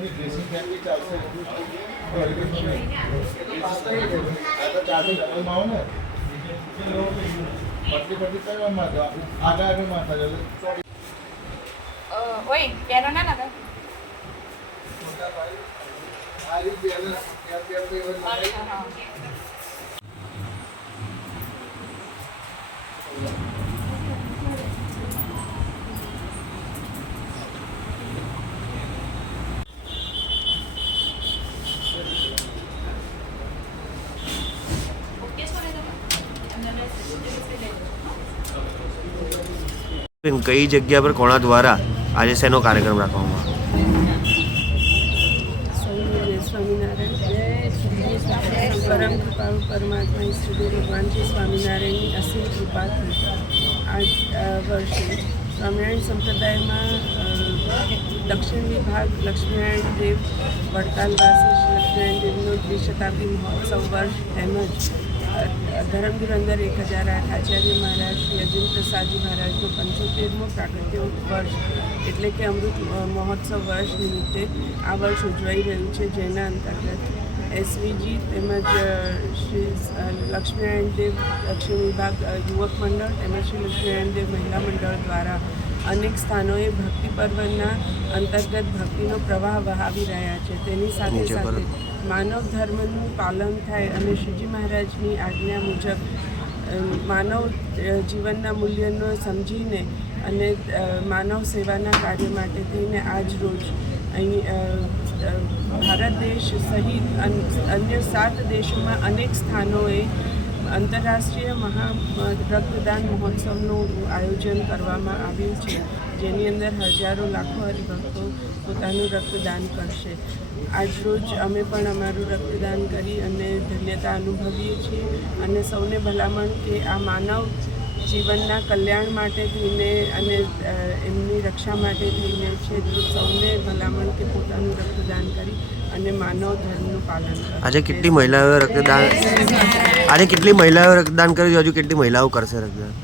Oi, piano na natin. કઈ જગ્યા પર કોના દ્વારા આજે શેનો કાર્યક્રમ રાખવામાં પરમ કૃપાળુ પરમાત્મા ઈષ્ટદેવ ભગવાન શ્રી સ્વામિનારાયણની અસીમ કૃપાથી આ વર્ષે સ્વામિનારાયણ સંપ્રદાયમાં દક્ષિણ વિભાગ લક્ષ્મીનારાયણ દેવ વડતાલવાસી શ્રી લક્ષ્મીનારાયણ દેવનો દ્વિશતાબ્દી મહોત્સવ વર્ષ તેમજ ધરમધુરંદર 1008 આચાર્ય મહારાજ શ્રી અજીમ પ્રસાદજી મહારાજનો 75મો પ્રાગટ્ય વર્ષ એટલે કે અમૃત મહોત્સવ વર્ષ નિમિત્તે આ વર્ષ ઉજવાઈ રહ્યું છે, જેના અંતર્ગત એસવીજી તેમજ શ્રી લક્ષ્મીનારાયણ દેવ દક્ષિણ વિભાગ યુવક મંડળ તેમજ શ્રી લક્ષ્મીનારાયણ દેવ મહિલા મંડળ દ્વારા અનેક સ્થાનોએ ભક્તિ પર્વના અંતર્ગત ભક્તિનો પ્રવાહ વહાવી રહ્યા છે. તેની સાથે સાથે માનવ ધર્મનું પાલન થાય અને શ્રીજી મહારાજની આજ્ઞા મુજબ માનવ જીવનના મૂલ્યનો સમજીને અને માનવ સેવાના કાર્ય માટે થઈને આજ રોજ અહીં ભારત દેશ સહિત અન્ય 7 દેશોમાં અનેક સ્થાનોએ આંતરરાષ્ટ્રીય રક્તદાન મહોત્સવનું આયોજન કરવામાં આવ્યું છે, જેની અંદર હજારો લાખો હરિભક્તો પોતાનું રક્તદાન કરશે. આજરોજ અમે પણ અમારું રક્તદાન કરી અને ધન્યતા અનુભવીએ છીએ અને સૌને ભલામણ કે આ માનવ જીવનના કલ્યાણ માટે થઈને અને એમની રક્ષા માટે થઈને છે, સૌને ભલામણ કે પોતાનું રક્તદાન કરી અને માનવ ધર્મનું પાલન કરે. આજે કેટલી મહિલાઓએ રક્તદાન કર્યું? હજુ કેટલી મહિલાઓ કરશે રક્તદાન?